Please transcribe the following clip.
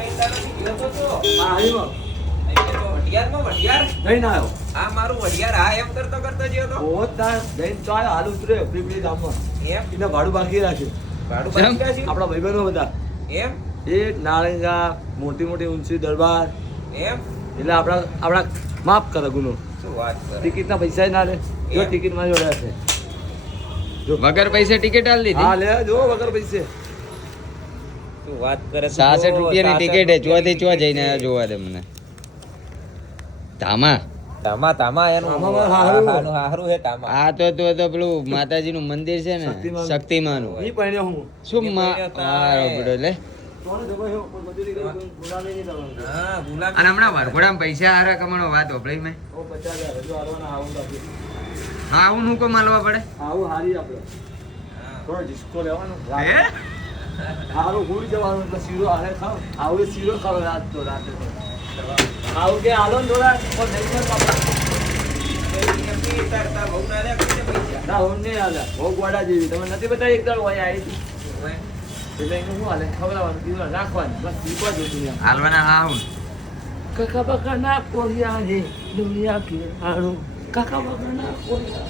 ત્રણ દાડાથી ગયો તો તો. હા આવ્યો એટલે તો વઢિયારમાં વઢિયાર. જઈને આવ્યો આ મારું વઢિયાર હા એમ કરતો કરતો ગયો તો. ઓ તાર જઈને તો આવ્યો હાલ ઉતર્યો પીપળી ગામમાં એમ એને ભાડું બાકી રાખ્યું ભાડું બાકી છે? આપણા ભાઈબંધો બધા એમ એ નારંગા મોટી મોટી ઊંચી દરબાર એમ એટલે આપણા માફ કરે ગુનો શું વાત કરે. ટિકિટના પૈસા ના લે જો ટિકિટ માં જોડે છે જો વગર પૈસે ટિકિટ આલી દીધી હા લે જો વગર પૈસે શું વાત કરે તું? 66 રૂપિયાની ટિકિટ હે ચોથી ચો જઈને આયા જોવા દે મને ધામા તામા તામા એનું તામામાં હારું. હાનું હારું હે તામા. આ તો પેલું માતાજીનું મંદિર છે ને શક્તિમાન. શક્તિમાનું ઈ પહેણ્યો હું શું એ માં ભાઈ હતા આ રોબડો લે કોને જબર હે પણ મજૂરી કરી કોઈ ગુલામી નહીં કરવાનું હા ગુલામ. અને હમણાં વરઘોડામાં પૈસા હારા કમાણો વાત હોભળી મેં ઓ 50,000 હજુ હારવાના આવું બાકી હા આવું હું કો માલવા પડે આવું હારી આપણે હા. થોડો ડિસ્કો લેવાનો હે હારું ભૂલી જવાનું એટલે શીરો હારે ખાવ આવું શીરો ખાવ રાત તો રાતે તો આવું કે હાલો ને થોડા પણ નહીં કર બાપા એમની તાર બહુ ના લે કઈને પૈસા. ના હું નહીં હાલે બહુ ગોડા જેવી તમે નથી બતાવી એક દાડો હોય આવી હતી ઓય. એટલે એનું શું હાલે ખવડાવવાનું પીવાનું રાખવાનું બસ દીપા જોતું એમ હાલવાના હા હું કાકા બકા ના કોરિયા રે દુનિયા કે હાડો કાકા બકા ના કોરિયા